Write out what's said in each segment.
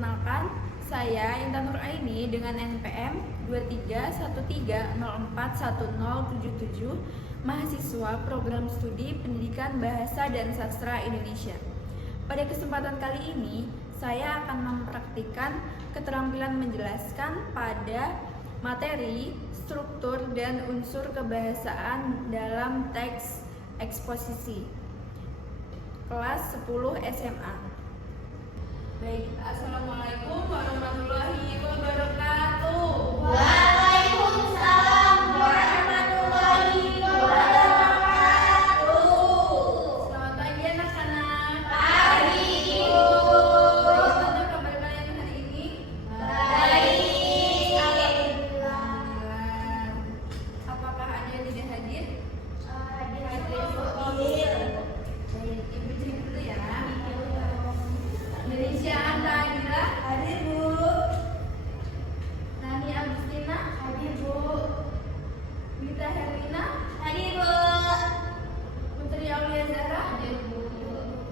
Perkenalkan, saya Intan Nuraini dengan NPM 2313041077, mahasiswa Program Studi Pendidikan Bahasa dan Sastra Indonesia. Pada kesempatan kali ini, saya akan mempraktikkan keterampilan menjelaskan pada materi, struktur, dan unsur kebahasaan dalam teks eksposisi kelas 10 SMA. Baik, Assalamualaikum warahmatullahi wabarakatuh. Waalaikumsalam warahmatullahi wabarakatuh. Selamat pagi anak-anak. Pagi, Ibu. Bagaimana kabar kalian hari ini? Baik, alhamdulillah. Alhamdulillah. Apakah ada yang tidak hadir? Hadir. Baik, Ibu cek dulu ya. Indonesia Anta Adila. Hadir, Bu. Nani Agustina. Hadir, Bu. Wita Herlina. Hadir, Bu. Putri Aulia Zahra. Hadir, Bu.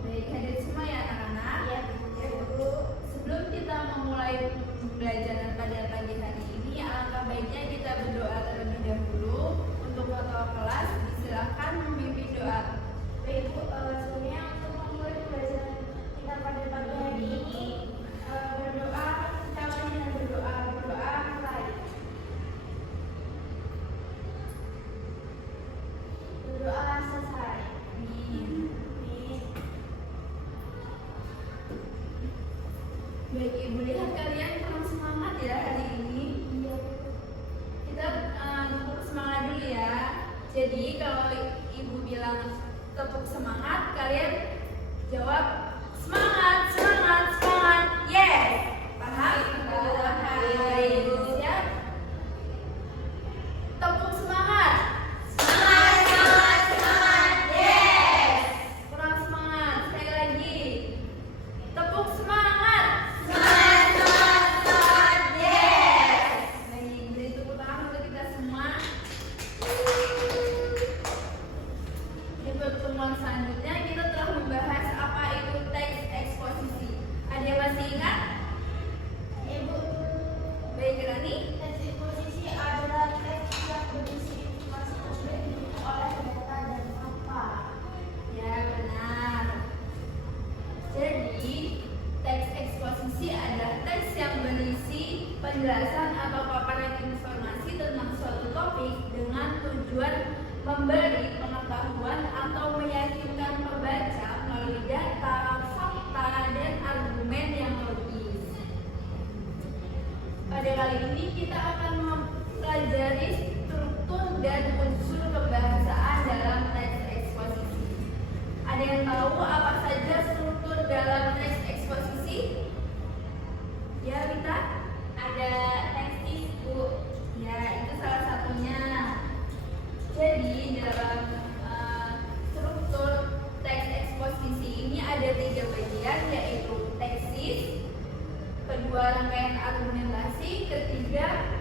Baik, hadir semua ya anak-anak. Ya, Bu. Sebelum kita memulai pembelajaran pada pagi hari ini, alangkah baiknya kita berdoa terlebih dahulu. Untuk ketua kelas, silakan memimpin doa. Baik, Bu. Sebelumnya untuk memulai pembelajaran kita pada pagi hari ini, berdoa, kita awali dengan berdoa mulai. Berdoa selesai. Amin. Amin. Baik, Ibu lihat kalian kurang semangat ya hari ini. Kita tepuk semangat dulu ya. Jadi kalau Ibu bilang tepuk semangat, kalian jawab semangat, semangat, semangat. Yes. Paham? Baik. Siap? Tepuk semangat. Semangat, semangat, semangat. Yes. Kurang semangat. Sekali lagi. Tepuk semangat. Semangat, semangat, semangat. Yes. Baik, beri tepuk tangan untuk kita semua. Di pertemuan selanjutnya kita telah membahas apa itu teks eksposisi. Ada yang masih ingat? Ibu, Baik, Rani. teks eksposisi adalah teks yang berisi informasi yang didukung oleh data dan fakta. Ya, benar. Jadi, teks eksposisi adalah teks yang berisi penjelasan atau paparan informasi tentang suatu topik dengan tujuan memberi pengetahuan atau meyakinkan pembaca melalui data, fakta, dan argumen yang logis. Pada kali ini kita akan mempelajari struktur dan unsur kebahasaan dalam teks eksposisi. Ada yang tahu apa saja struktur dalam teks eksposisi? Ya, Rita? Ada teknis, Bu. Ya, itu salah satunya. Jadi dalam struktur teks eksposisi ini ada 3 bagian, yaitu tesis, kedua rangkaian argumentasi, ketiga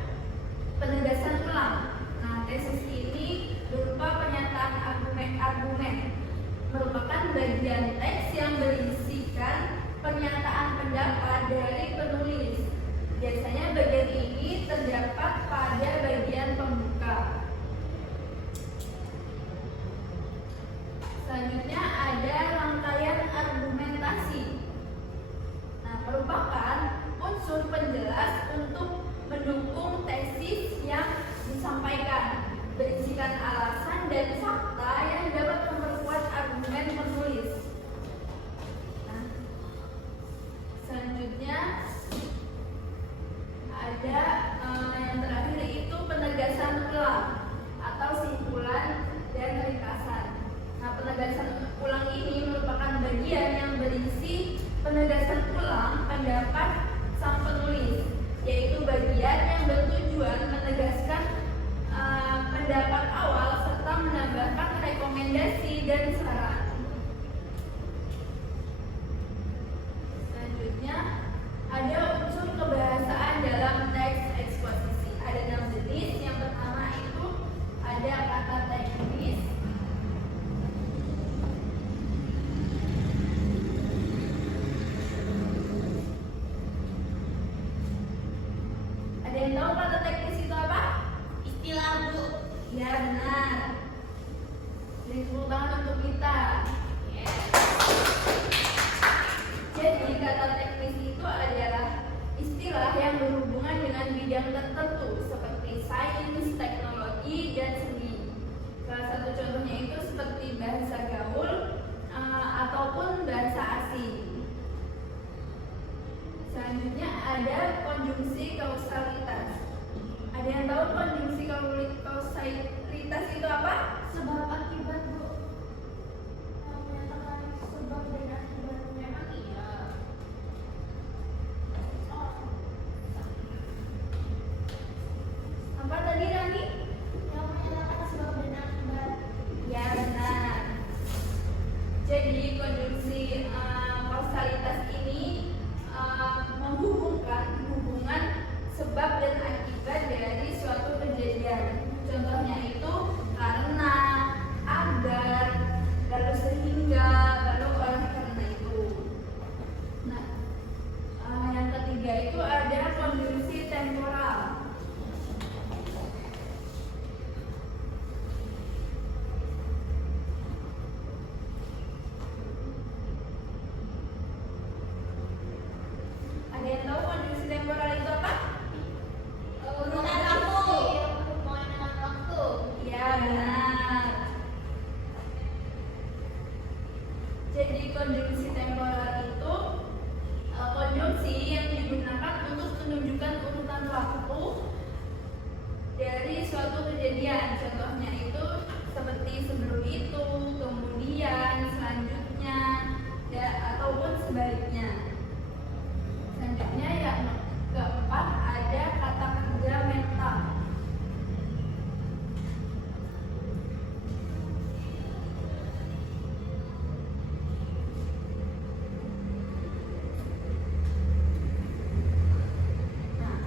penegasan ulang. Nah, tesis ini berupa pernyataan argumen, merupakan bagian teks yang berisikan pernyataan pendapat dari penulis. Biasanya bagian ini terdapat pada bagian pembuka. Selanjutnya ada rangkaian argumentasi. Nah, merupakan unsur penjelas untuk mendukung tesis yang disampaikan, berisikan alasan dan fakta yang dapat memperkuat argumen penulis. Nah, selanjutnya ada yang terakhir itu penegasan ulang atau simpulan dan ringkasan. Nah, penegasan ulang ini merupakan bagian yang berisi penegasan ulang pendapat sang penulis, yaitu bagian yang bertujuan menegaskan pendapat awal serta menambahkan rekomendasi dan saran. Selanjutnya ada unsur kebahasaan dalam teks eksposisi. Ada 6 jenis. Yang pertama itu ada kata teknis, dan seni. Salah satu contohnya itu seperti bahasa gaul ataupun bahasa asing. Selanjutnya ada konjungsi kausalitas. Ada yang tahu konjungsi kausalitas itu apa? Sebab akibat, Bu. Menyatakan sebab dan akibat. Memang iya. Apa tadi Rani? Yang menyatakan sebab dan akibat. Ya benar. Jadi konjungsi kausalitas ini menghubungkan hubungan sebab dan akibat dari suatu kejadian. Contohnya itu karena, agar, lalu sehingga, lalu oleh karena itu. Nah, yang ketiga itu ada konjungsi temporal. Ada yang tahu konjungsi temporal itu apa? Urutan waktu. Hubungan dengan waktu. Ya benar. Jadi konjungsi temporal itu konjungsi yang digunakan untuk menunjukkan urutan waktu dari suatu kejadian. Contohnya itu seperti sebelum itu, kemudian, selanjutnya, ya, ataupun sebaliknya. Selanjutnya yang keempat ada kata kerja mental. Nah,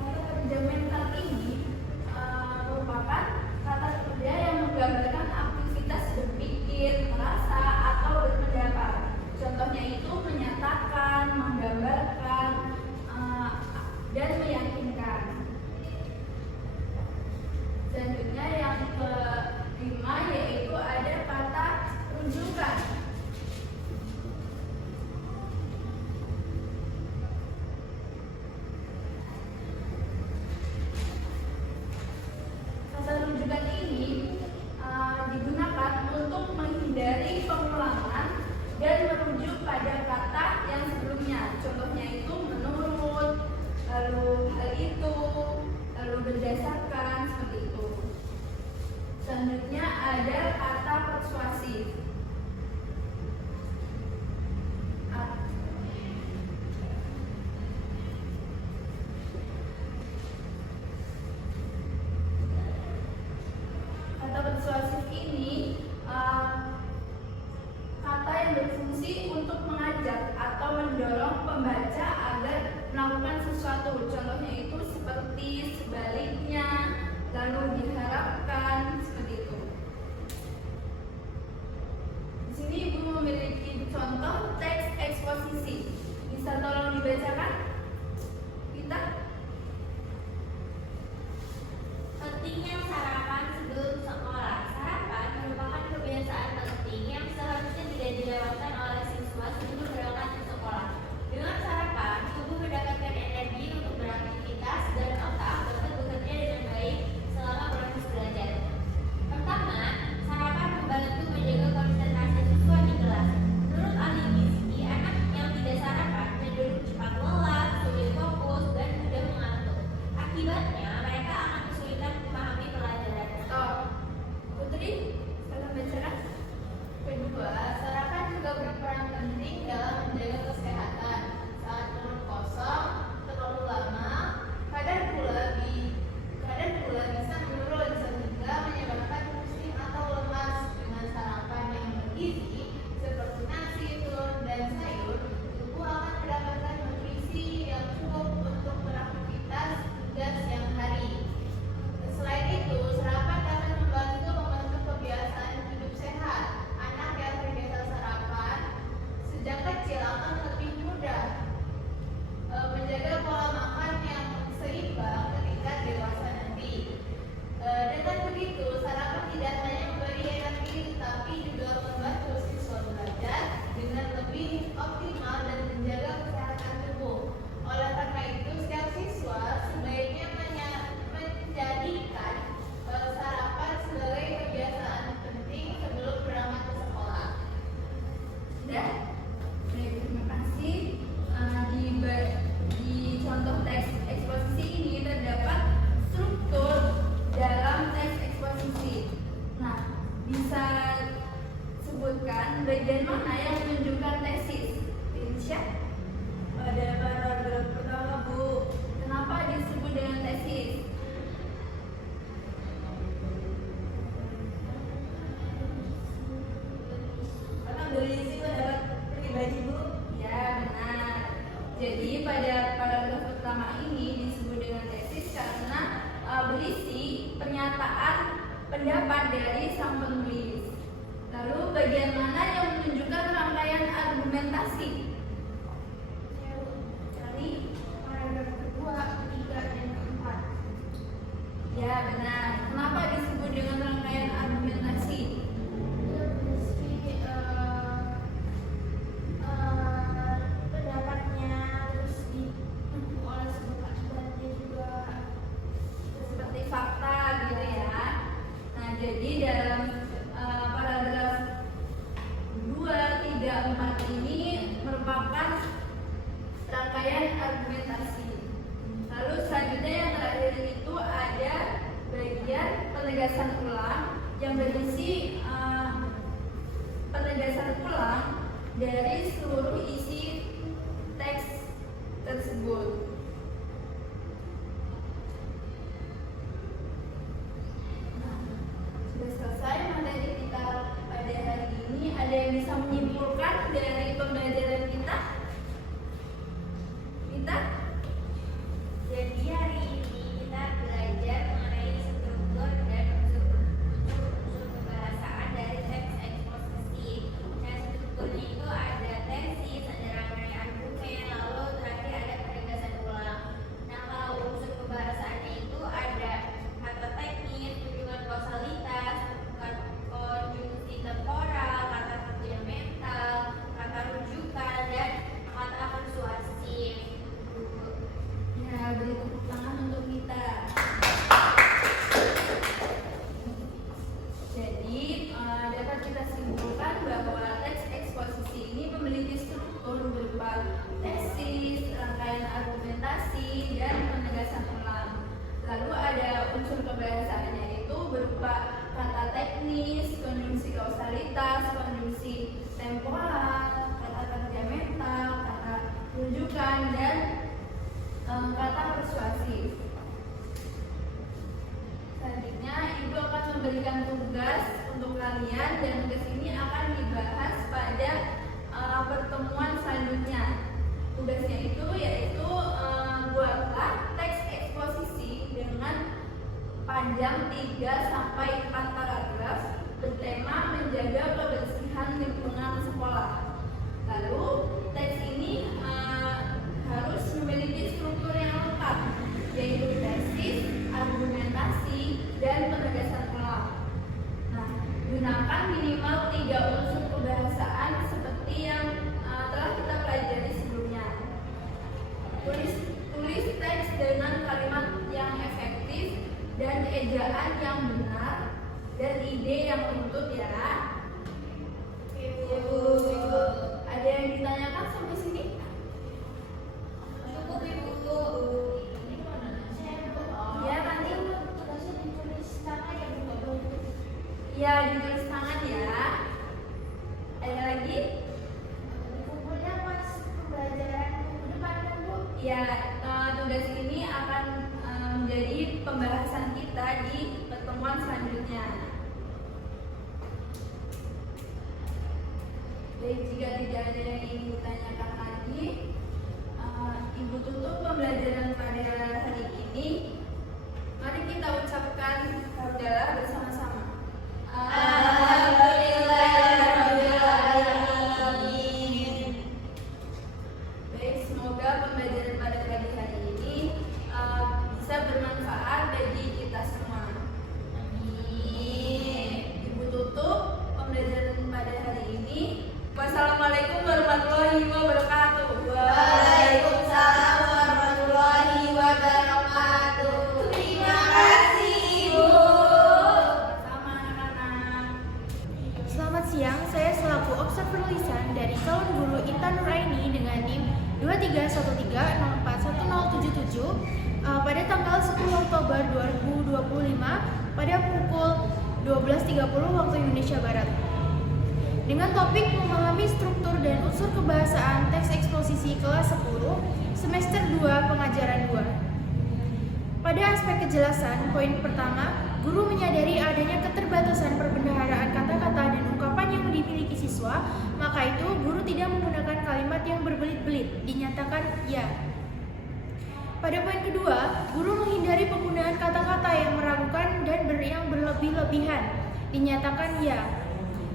kata kerja mental ini merupakan kata kerja yang menggambarkan aktivitas berpikir, merasa, atau berpendapat. Contohnya itu menyatakan, menggambarkan, dan meyakinkan. Selanjutnya yang kelima yaitu ada kata rujukan. Kata rujukan ini digunakan untuk menghindari pengulangan dan merujuk pada kata yang sebelumnya. Contohnya itu menurut, lalu hal itu, lalu berdasarkan, seperti itu. Selanjutnya ada kata persuasif. Kata persuasif ini kata yang berfungsi untuk mengajak atau mendorong pembaca agar melakukan sesuatu. Contohnya itu seperti sebaliknya, lalu diharapkan, seperti itu. Di sini Ibu memiliki contoh teks eksposisi. Bisa tolong dibacakan? Kita? Pentingnya sarapan sebelum sekolah. Sarapan merupakan kebiasaan penting yang seharusnya tidak dilewatkan oleh siswa sebelum berangkat ke sekolah. Dengan sarapan, tubuh mendapatkan energi untuk beraktivitas dan otak dapat bekerja dengan baik selama proses pendapat dari sang penulis. Lalu bagian mana yang menunjukkan rangkaian argumentasi? Cari paragraf kedua, ketiga, dan keempat. Ya benar. Kenapa disebut dengan rangkaian argumentasi? Pendapatnya terus didukung oleh sebuah akibatnya juga Seperti fakta gitu ya. Nah jadi dalam paragraf 2, 3, 4 ini merupakan rangkaian argumentasi. Lalu selanjutnya yang terakhir itu ada bagian penegasan ulang yang berisi penegasan ulang dari seluruh isi teks tersebut. Nah, sudah selesai materi kita pada hari ini. Ada yang bisa menyimpulkan dari pembelajaran kita? Jadi hari ini kita belajar mengenai struktur dan unsur kebahasaan dari teks eksposisi. Nah, strukturnya itu ada tesis, ada rangkaian argumen, lalu terakhir ada penegasan ulang. Nah, kalau unsur kebahasaannya itu ada kata teknis, kunjungan kausalitas, konjungsi temporal, kata fundamental, kata rujukan, dan kata persuasif. Ya, beri tepuk tangan untuk kita. Jadi dapat kita simpulkan bahwa teks eksposisi ini memiliki struktur berupa tesis, rangkaian argumentasi, dan penegasan ulang. Lalu ada unsur kebahasaannya itu berupa kata teknis, konjungsi kausalitas, konjungsi temporal, kata fundamental, kata rujukan, dan kata persuasif. Selanjutnya Ibu akan memberikan tugas untuk kalian dan tugas ini akan dibahas pada pertemuan selanjutnya. Tugasnya itu yaitu buatlah teks eksposisi dengan panjang 3 sampai 4 paragraf bertema menjaga kebersihan lingkungan sekolah. Lalu teks ini harus memiliki struktur yang lengkap, yaitu tesis, argumentasi, dan penegasan ulang. Nah, gunakan minimal 3 unsur kebahasaan seperti yang telah kita pelajari sebelumnya. Tulis teks dengan kalimat yang efektif dan ejaan yang benar dan ide yang utuh ya. Ibu, ada yang ditanyakan sampai sini? Cukup Ibu. Ini mana? Ya, nanti tugasnya ditulis tangan ya Bu. ya ditulis tangan ya. Ada lagi? Bukunya pas pembelajaran minggu depan kan Bu? Ya, tugas ini akan menjadi pembahasan kita di pertemuan selanjutnya. Baik, jika tidak ada yang ingin ditanyakan lagi, Ibu tutup pembelajaran pada hari ini. Mari kita ucapkan hamdalah bersama-sama. Alhamdulillahirrahmanirrahim. Baik, semoga pembelajaran pada pagi hari ini bisa bermanfaat bagi kita semua. Amin. Ibu tutup pembelajaran pada hari ini. Wassalamualaikum warahmatullahi wabarakatuh. Waalaikumsalam warahmatullahi wabarakatuh. Terima kasih Ibu. Sama anak-anak. Selamat siang, saya selaku observer lisan dari calon guru Intan Nuraini dengan NIM 2313041077 pada tanggal 10 Oktober 2025 pada pukul 12.30 waktu Indonesia Barat. Dengan topik memahami struktur dan unsur kebahasaan teks eksposisi kelas 10 semester 2 pengajaran 2. Pada aspek kejelasan, poin pertama, guru menyadari adanya keterbatasan perbendaharaan kata-kata dan ungkapan yang dimiliki siswa, maka itu guru tidak menggunakan kalimat yang berbelit-belit, dinyatakan ya. Pada poin kedua, guru menghindari penggunaan kata-kata yang meragukan dan yang berlebih-lebihan kelebihan, dinyatakan ya.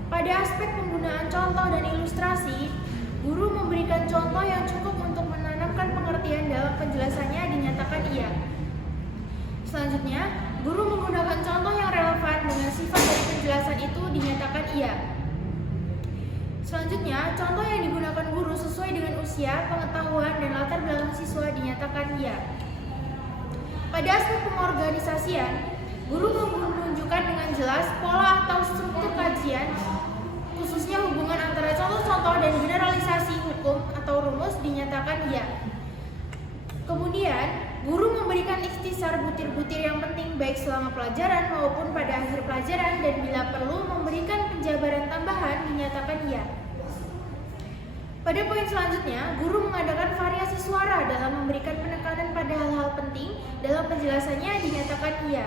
Pada aspek penggunaan contoh dan ilustrasi, guru memberikan contoh yang cukup untuk menanamkan pengertian dalam penjelasannya, dinyatakan iya. Selanjutnya, guru menggunakan contoh yang relevan dengan sifat dari penjelasan itu, dinyatakan iya. Selanjutnya, contoh yang digunakan guru sesuai dengan usia, pengetahuan, dan latar belakang siswa, dinyatakan iya. Pada aspek pengorganisasian, guru menunjukkan dengan jelas pola atau struktur kajian, khususnya hubungan antara contoh-contoh dan generalisasi hukum atau rumus, dinyatakan iya. Kemudian, guru memberikan ikhtisar butir-butir yang penting baik selama pelajaran maupun pada akhir pelajaran, dan bila perlu memberikan penjabaran tambahan, dinyatakan iya. Pada poin selanjutnya, guru mengadakan variasi suara dalam memberikan penekanan pada hal-hal penting dalam penjelasannya, dinyatakan iya.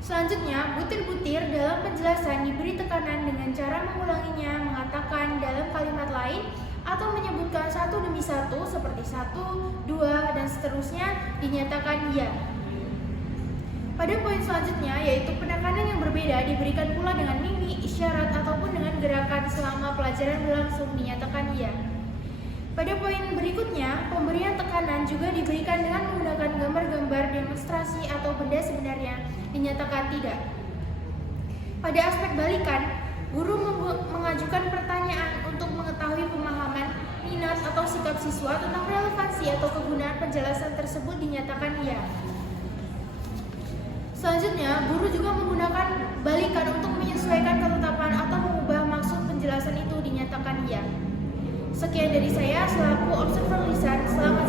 Selanjutnya, butir-butir dalam penjelasan diberi tekanan dengan cara mengulanginya, mengatakan dalam kalimat lain, atau menyebutkan satu demi satu seperti 1, 2, dan seterusnya, dinyatakan iya. Pada poin selanjutnya, yaitu penekanan yang berbeda diberikan pula dengan mimik, isyarat, ataupun dengan gerakan selama pelajaran berlangsung, dinyatakan iya. Pada poin berikutnya, pemberian tekanan juga diberikan dengan menggunakan gambar-gambar demonstrasi atau benda sebenarnya, dinyatakan tidak. Pada aspek balikan, guru mengajukan pertanyaan untuk mengetahui pemahaman, minat, atau sikap siswa tentang relevansi atau kegunaan penjelasan tersebut, dinyatakan iya. Selanjutnya, guru juga menggunakan balikan untuk menyesuaikan ketetapan atau mengubah maksud penjelasan itu, dinyatakan iya. Sekian dari saya selaku observer lisan. Selamat